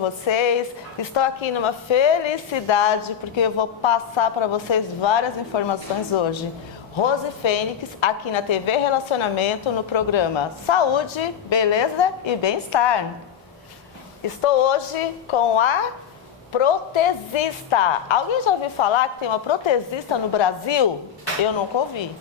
vocês. Estou aqui numa felicidade porque eu vou passar para vocês várias informações hoje. Rose Fênix, aqui na TV Relacionamento, no programa Saúde, Beleza e Bem-Estar. Estou hoje com a protesista. Alguém já ouviu falar que tem uma protesista no Brasil? Eu nunca ouvi.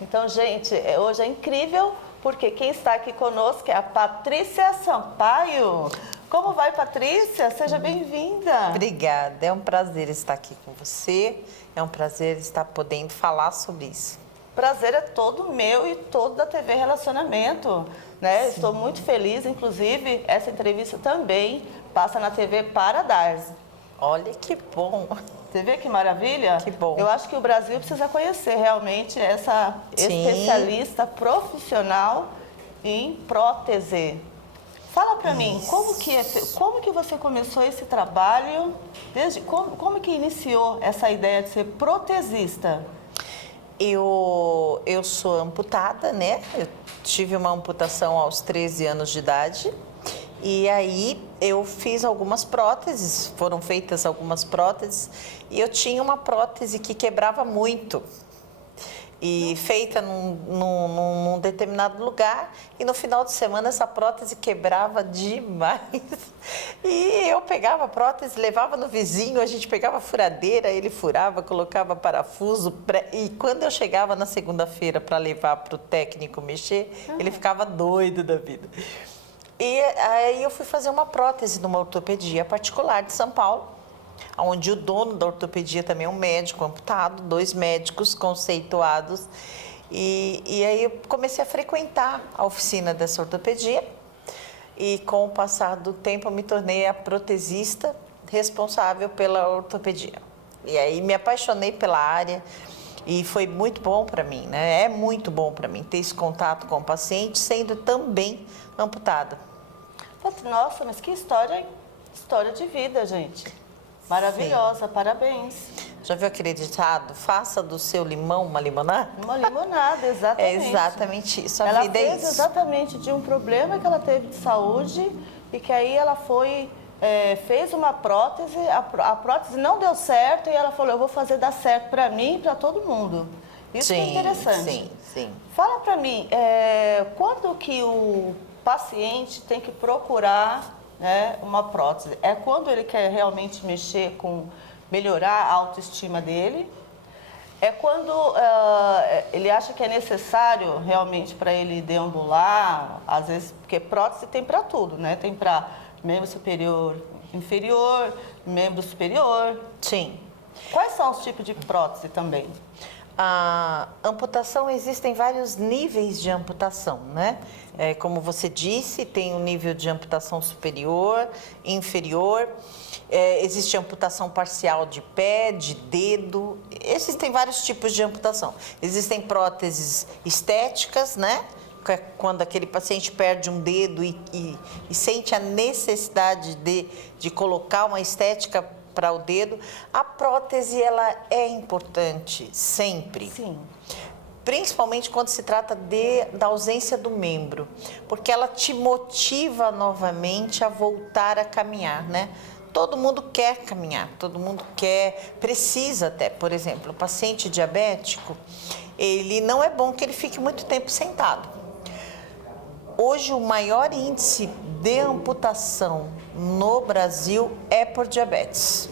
Então, gente, hoje é incrível, porque quem está aqui conosco é a Patrícia Sampaio. Como vai, Patrícia? Seja bem-vinda. Obrigada, é um prazer estar aqui com você, é um prazer estar podendo falar sobre isso. Prazer é todo meu e todo da TV Relacionamento, né? Estou muito feliz, inclusive, essa entrevista também passa na TV Paradise. Olha que bom! Você vê que maravilha? Que bom. Eu acho que o Brasil precisa conhecer realmente essa especialista profissional em prótese. Fala para mim, como que você começou esse trabalho? Como que iniciou essa ideia de ser protesista? Eu sou amputada, né? Eu tive uma amputação aos 13 anos de idade. E aí eu fiz algumas próteses, foram feitas algumas próteses, e eu tinha uma prótese que quebrava muito, e feita num determinado lugar, e no final de semana essa prótese quebrava demais. E eu pegava a prótese, levava no vizinho, a gente pegava a furadeira, ele furava, colocava parafuso, e quando eu chegava na segunda-feira para levar para o técnico mexer, ele ficava doido da vida. E aí eu fui fazer uma prótese numa ortopedia particular de São Paulo, onde o dono da ortopedia também é um médico amputado, 2 médicos conceituados. E aí eu comecei a frequentar a oficina dessa ortopedia e com o passar do tempo eu me tornei a protesista responsável pela ortopedia. E aí me apaixonei pela área e foi muito bom para mim, né? É muito bom para mim ter esse contato com o paciente, sendo também amputada. Nossa, mas que história de vida, gente. Maravilhosa, sim. Parabéns. Já viu aquele ditado? Faça do seu limão uma limonada? Uma limonada, exatamente. É exatamente isso, a ela vida fez é isso. Exatamente de um problema que ela teve de saúde e que aí ela fez uma prótese, a prótese não deu certo e ela falou, eu vou fazer dar certo para mim e para todo mundo. Isso é interessante. Sim. Fala para mim, quando que o paciente tem que procurar, né, uma prótese? É quando ele quer realmente melhorar a autoestima dele? É quando ele acha que é necessário realmente para ele deambular, às vezes, porque prótese tem para tudo, né? Tem para membro superior, inferior, membro superior. Sim. Quais são os tipos de prótese também? A amputação, existem vários níveis de amputação, né? Como você disse, tem o nível de amputação superior, inferior, existe amputação parcial de pé, de dedo, existem vários tipos de amputação. Existem próteses estéticas, né? Quando aquele paciente perde um dedo e sente a necessidade de colocar uma estética para o dedo. A prótese, ela é importante sempre. Sim. Principalmente quando se trata da ausência do membro, porque ela te motiva novamente a voltar a caminhar, né? Todo mundo quer caminhar, todo mundo precisa até. Por exemplo, o paciente diabético, ele não é bom que ele fique muito tempo sentado. Hoje, o maior índice de amputação no Brasil é por diabetes.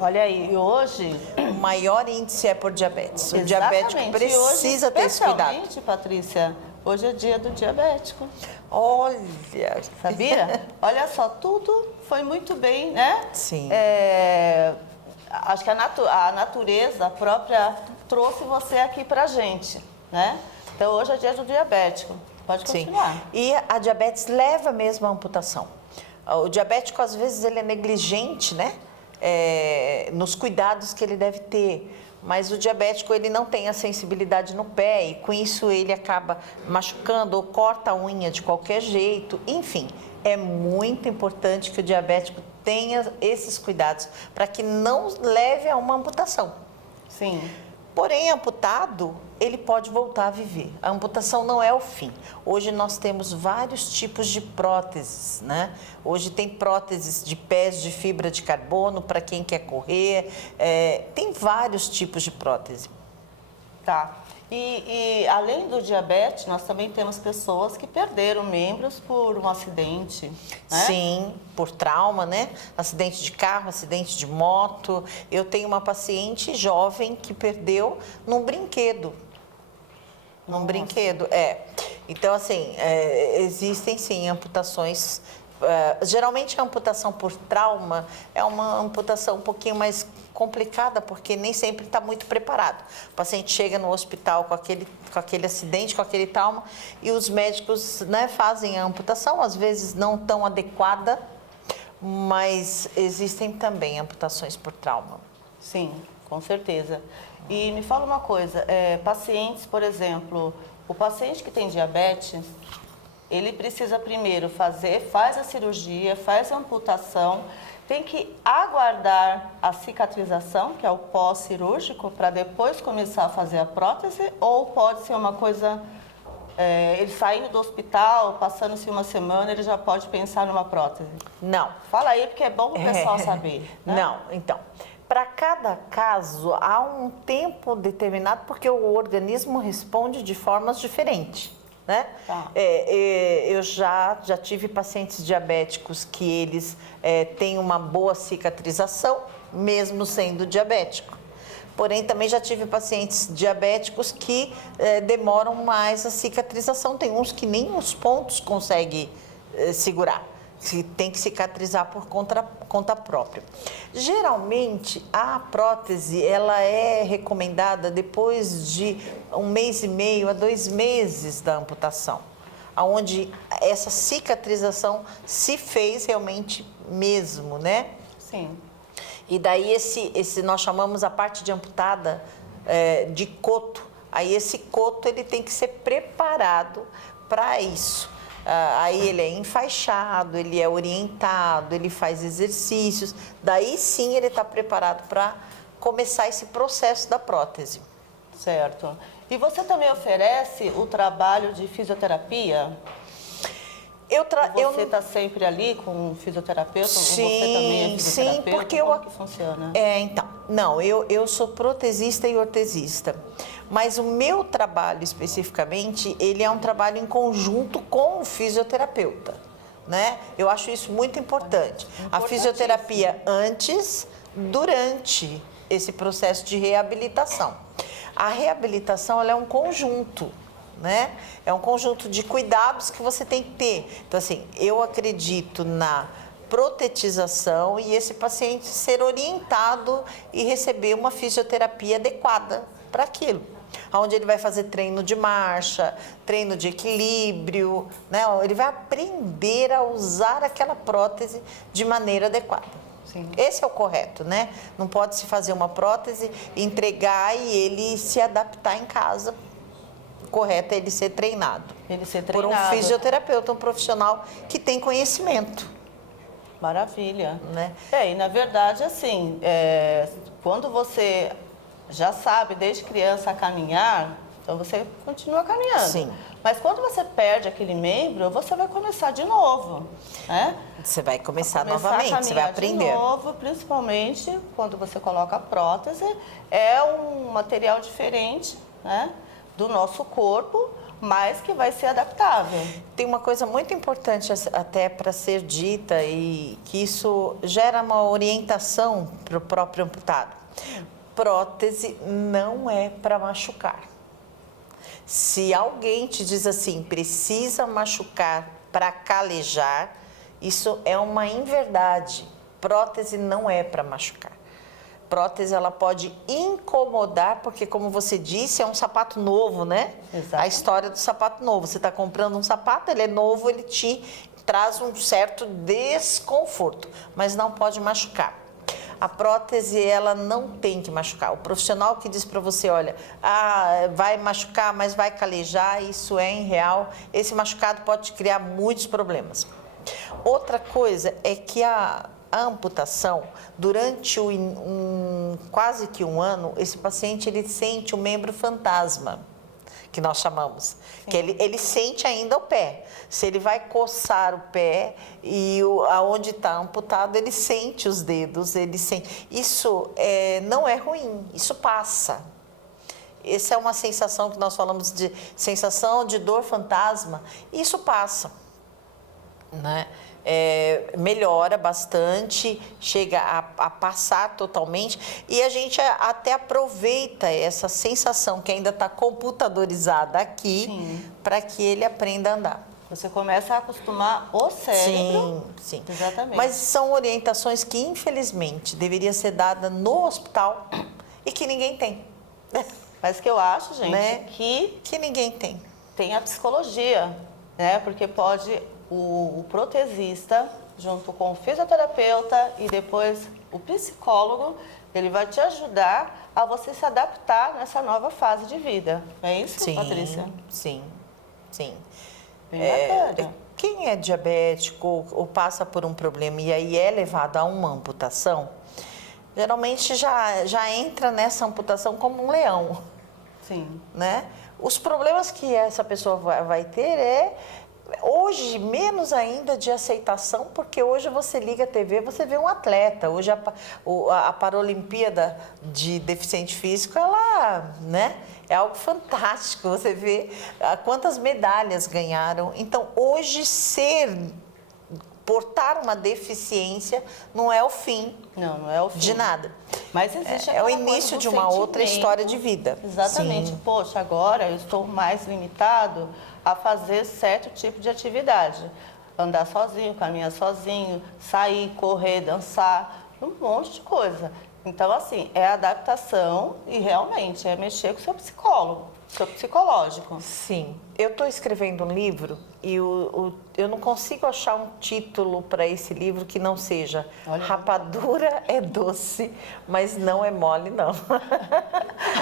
Olha aí, hoje... O maior índice é por diabetes. O Exatamente. diabético precisa ter esse cuidado. Especialmente, Patrícia, hoje é dia do diabético. Olha... Sabia? Olha só, tudo foi muito bem, né? Sim. Acho que a natureza própria trouxe você aqui pra gente, né? Então, hoje é dia do diabético. Pode continuar. Sim. E a diabetes leva mesmo à amputação. O diabético, às vezes, ele é negligente, né? Nos cuidados que ele deve ter. Mas o diabético, ele não tem a sensibilidade no pé e com isso ele acaba machucando ou corta a unha de qualquer jeito. Enfim, é muito importante que o diabético tenha esses cuidados para que não leve a uma amputação. Sim. Porém, amputado, ele pode voltar a viver. A amputação não é o fim. Hoje nós temos vários tipos de próteses, né? Hoje tem próteses de pés de fibra de carbono para quem quer correr. Tem vários tipos de prótese. Tá. E além do diabetes, nós também temos pessoas que perderam membros por um acidente, né? Sim, por trauma, né? Acidente de carro, acidente de moto. Eu tenho uma paciente jovem que perdeu num brinquedo. Num brinquedo, Então, assim, existem sim amputações. Geralmente a amputação por trauma é uma amputação um pouquinho mais complicada, porque nem sempre está muito preparado. O paciente chega no hospital com aquele acidente, com aquele trauma, e os médicos, né, fazem a amputação, às vezes não tão adequada, mas existem também amputações por trauma. Sim, com certeza. E me fala uma coisa, pacientes, por exemplo, o paciente que tem diabetes, ele precisa primeiro faz a cirurgia, faz a amputação, tem que aguardar a cicatrização, que é o pós-cirúrgico, para depois começar a fazer a prótese, ou pode ser uma coisa, ele saindo do hospital, passando-se uma semana, ele já pode pensar numa prótese? Não. Fala aí, porque é bom o pessoal saber, né? Não, então, para cada caso há um tempo determinado, porque o organismo responde de formas diferentes. Né? Tá. Eu já tive pacientes diabéticos que eles têm uma boa cicatrização, mesmo sendo diabético. Porém, também já tive pacientes diabéticos que demoram mais a cicatrização. Tem uns que nem os pontos conseguem segurar. Tem que cicatrizar por conta própria. Geralmente, a prótese ela é recomendada depois de 1 mês e meio a 2 meses da amputação, onde essa cicatrização se fez realmente mesmo, né? Sim. E daí nós chamamos a parte de amputada de coto. Aí esse coto ele tem que ser preparado para isso. Aí ele é enfaixado, ele é orientado, ele faz exercícios. Daí sim ele está preparado para começar esse processo da prótese. Certo. E você também oferece o trabalho de fisioterapia? Você está sempre ali com um fisioterapeuta? Sim, você também é fisioterapeuta? Sim, porque como que funciona? Então, não, eu sou protesista e ortesista, mas o meu trabalho especificamente, ele é um trabalho em conjunto com o fisioterapeuta, né? Eu acho isso muito importante. A fisioterapia antes, durante esse processo de reabilitação. A reabilitação, ela é um conjunto, né? É um conjunto de cuidados que você tem que ter. Então, assim, eu acredito na protetização e esse paciente ser orientado e receber uma fisioterapia adequada para aquilo. Onde ele vai fazer treino de marcha, treino de equilíbrio, né? Ele vai aprender a usar aquela prótese de maneira adequada. Sim. Esse é o correto, né? Não pode se fazer uma prótese, entregar e ele se adaptar em casa. O correto é ele ser treinado. Por um fisioterapeuta, um profissional que tem conhecimento. Maravilha. Né? E na verdade, assim, quando você já sabe desde criança a caminhar, então você continua caminhando. Sim. Mas quando você perde aquele membro, você vai começar de novo, né? Você vai começar novamente, você vai aprender. De novo, principalmente quando você coloca a prótese, é um material diferente, né, do nosso corpo, mas que vai ser adaptável. Tem uma coisa muito importante até para ser dita e que isso gera uma orientação para o próprio amputado. Prótese não é para machucar. Se alguém te diz assim, precisa machucar para calejar, isso é uma inverdade. Prótese não é para machucar. Prótese, ela pode incomodar, porque como você disse, é um sapato novo, né? Exato. A história do sapato novo. Você está comprando um sapato, ele é novo, ele te traz um certo desconforto, mas não pode machucar. A prótese, ela não tem que machucar. O profissional que diz para você, olha, vai machucar, mas vai calejar, isso é irreal. Esse machucado pode te criar muitos problemas. Outra coisa é que a amputação, durante quase que um ano, esse paciente ele sente o membro fantasma, que nós chamamos. Sim. Que ele sente ainda o pé. Se ele vai coçar o pé e aonde está amputado, ele sente os dedos, ele sente. Isso não é ruim, isso passa. Essa é uma sensação que nós falamos de sensação de dor fantasma. Isso passa, né? Melhora bastante, chega a passar totalmente e a gente até aproveita essa sensação que ainda está computadorizada aqui para que ele aprenda a andar. Você começa a acostumar o cérebro. Sim. Exatamente. Mas são orientações que, infelizmente, deveria ser dada no hospital e que ninguém tem. Mas que eu acho, gente, né? que ninguém tem. Tem a psicologia, né? Porque pode o protesista, junto com o fisioterapeuta e depois o psicólogo, ele vai te ajudar a você se adaptar nessa nova fase de vida. Não é isso, Patrícia? Sim. Bem bacana. Quem é diabético ou passa por um problema e aí é levado a uma amputação, geralmente já entra nessa amputação como um leão. Sim. Né? Os problemas que essa pessoa vai ter hoje, menos ainda de aceitação, porque hoje você liga a TV, você vê um atleta. Hoje a Paralimpíada de Deficiente Físico, ela, né, é algo fantástico. Você vê quantas medalhas ganharam. Então, hoje, portar uma deficiência não é o fim. Não é o fim. De nada. Mas existe o início de uma outra história de vida. Exatamente. Sim. Poxa, agora eu estou mais limitado a fazer certo tipo de atividade. Andar sozinho, caminhar sozinho, sair, correr, dançar, um monte de coisa. Então, assim, é adaptação e realmente é mexer com o seu psicólogo, seu psicológico. Sim. Eu estou escrevendo um livro e eu não consigo achar um título para esse livro que não seja Rapadura é doce, mas não é mole, não.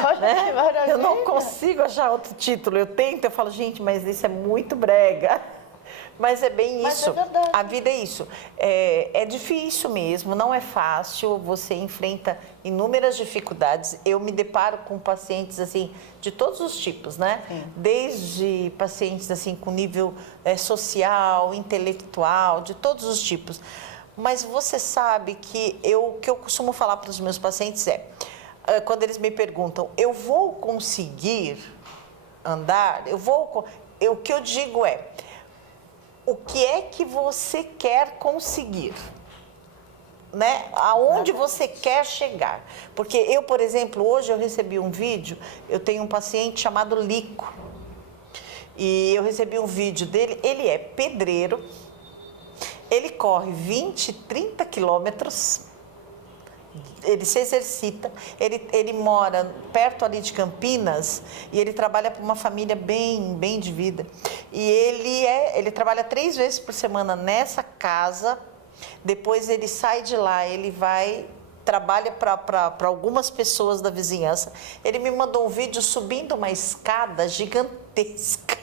Olha que maravilha. Eu não consigo achar outro título. Eu tento, eu falo, gente, mas isso é muito brega. Mas é bem isso. É verdade. A vida é isso. É difícil mesmo, não é fácil. Você enfrenta inúmeras dificuldades. Eu me deparo com pacientes assim de todos os tipos, né? Sim. Desde pacientes assim com nível social, intelectual, de todos os tipos. Mas você sabe que o que eu costumo falar para os meus pacientes quando eles me perguntam, eu vou conseguir andar? O que eu digo o que é que você quer conseguir? Né? Aonde você quer chegar? Porque eu, por exemplo, hoje eu recebi um vídeo, eu tenho um paciente chamado Lico, e eu recebi um vídeo dele, ele é pedreiro, ele corre 20, 30 quilômetros, ele se exercita, ele mora perto ali de Campinas e ele trabalha para uma família bem de vida. E ele trabalha 3 vezes por semana nessa casa, depois ele sai de lá, ele trabalha para algumas pessoas da vizinhança. Ele me mandou um vídeo subindo uma escada gigantesca.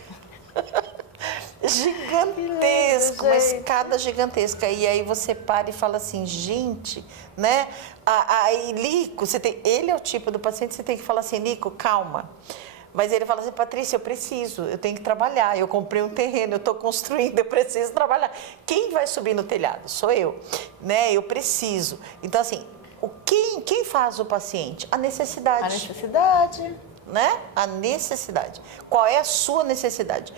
Gigantesco, uma escada gigantesca. E aí você para e fala assim, gente, né? Aí, Lico, ele é o tipo do paciente que você tem que falar assim, Lico, calma. Mas ele fala assim, Patrícia, eu tenho que trabalhar, eu comprei um terreno, eu estou construindo, eu preciso trabalhar. Quem vai subir no telhado? Sou eu, né? Eu preciso. Então, assim, quem faz o paciente? A necessidade. A necessidade. Né? A necessidade. Qual é a sua necessidade?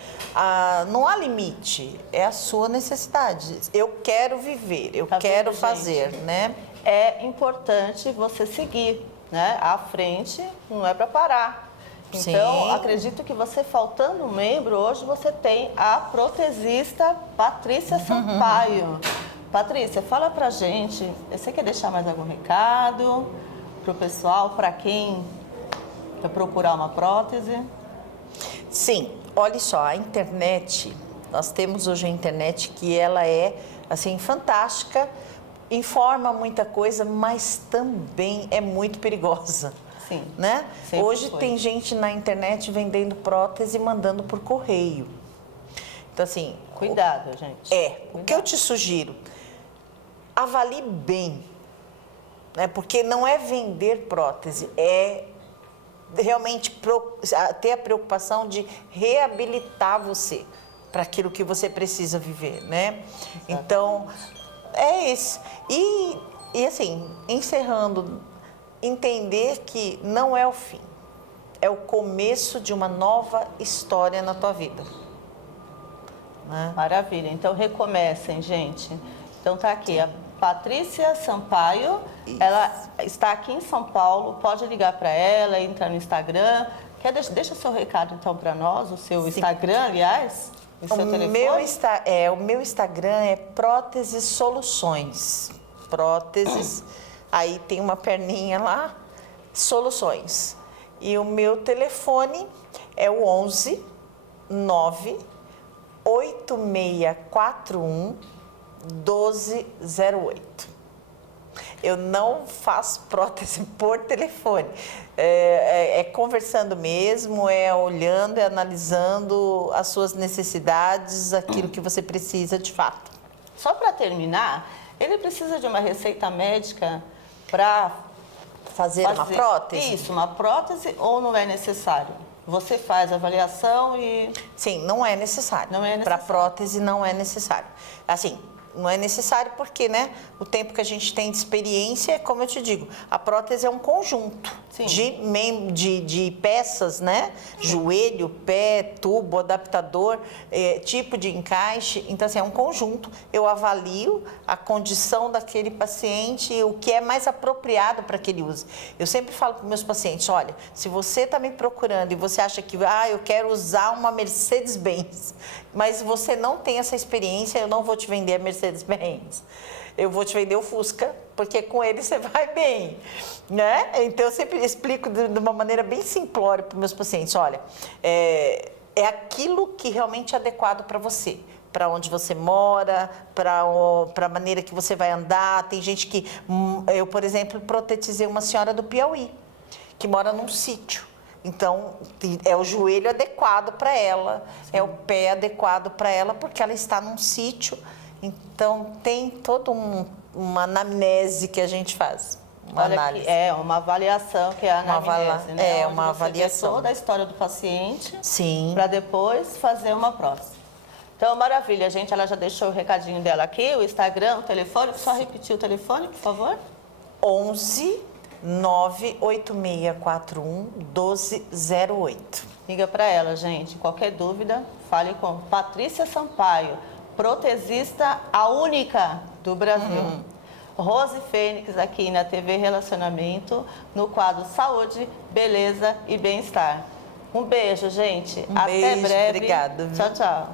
Não há limite, é a sua necessidade. Eu quero viver, eu quero fazer, gente, né? É importante você seguir, né? À frente não é para parar. Então, Sim. Acredito que você faltando um membro, hoje você tem a protesista Patrícia Sampaio. Patrícia, fala pra gente, você quer deixar mais algum recado pro pessoal, para quem quer procurar uma prótese? Sim, olha só, a internet, nós temos hoje a internet que ela é, assim, fantástica, informa muita coisa, mas também é muito perigosa. Sim. Né? Hoje foi. Tem gente na internet vendendo prótese e mandando por correio. Então, assim, Cuidado, gente. O que eu te sugiro, avalie bem, né? Porque não é vender prótese, é realmente ter a preocupação de reabilitar você para aquilo que você precisa viver, né? Exatamente. Então, é isso. E assim, encerrando, entender que não é o fim, é o começo de uma nova história na tua vida. Né? Maravilha. Então, recomecem, gente. Então, tá aqui a Patrícia Sampaio. Isso. Ela está aqui em São Paulo. Pode ligar para ela, entrar no Instagram. Deixa o seu recado, então, para nós, o seu Instagram, aliás, o seu telefone. O meu Instagram é Próteses Soluções. Próteses, aí tem uma perninha lá, Soluções. E o meu telefone é o 11 9 8641 1208. Eu não faço prótese por telefone. É conversando mesmo, é olhando, é analisando as suas necessidades, aquilo que você precisa de fato. Só para terminar, ele precisa de uma receita médica para Fazer uma prótese? Isso, uma prótese, ou não é necessário? Você faz a avaliação e... Sim, não é necessário. Não é necessário. Para prótese não é necessário. Assim, não é necessário porque, né, o tempo que a gente tem de experiência, como eu te digo, a prótese é um conjunto de peças, né? Joelho, pé, tubo, adaptador, tipo de encaixe. Então, assim, é um conjunto. Eu avalio a condição daquele paciente, o que é mais apropriado para que ele use. Eu sempre falo para os meus pacientes, olha, se você está me procurando e você acha que, eu quero usar uma Mercedes-Benz, mas você não tem essa experiência, eu não vou te vender a Mercedes-Benz. Eu vou te vender o Fusca, porque com ele você vai bem, né? Então, eu sempre explico de uma maneira bem simplória para os meus pacientes, olha, é aquilo que realmente é adequado para você, para onde você mora, para a maneira que você vai andar. Tem gente que, eu, por exemplo, protetizei uma senhora do Piauí, que mora num sítio. Então, é o joelho adequado para ela, é o pé adequado para ela, porque ela está num sítio. Então, tem toda uma anamnese que a gente faz. Uma análise. Uma avaliação, que é a anamnese, né? É, onde uma você avaliação. vê toda a história do paciente. Sim. Para depois fazer uma prótese. Então, maravilha, gente. Ela já deixou o recadinho dela aqui, o Instagram, o telefone. Só repetir o telefone, por favor. 11 98641 1208. Liga para ela, gente. Qualquer dúvida, fale com Patrícia Sampaio, protesista, a única do Brasil. Rose Fênix aqui na TV Relacionamento, no quadro Saúde, Beleza e Bem-Estar. Um beijo, gente. Até beijo, breve. obrigada. Tchau, tchau.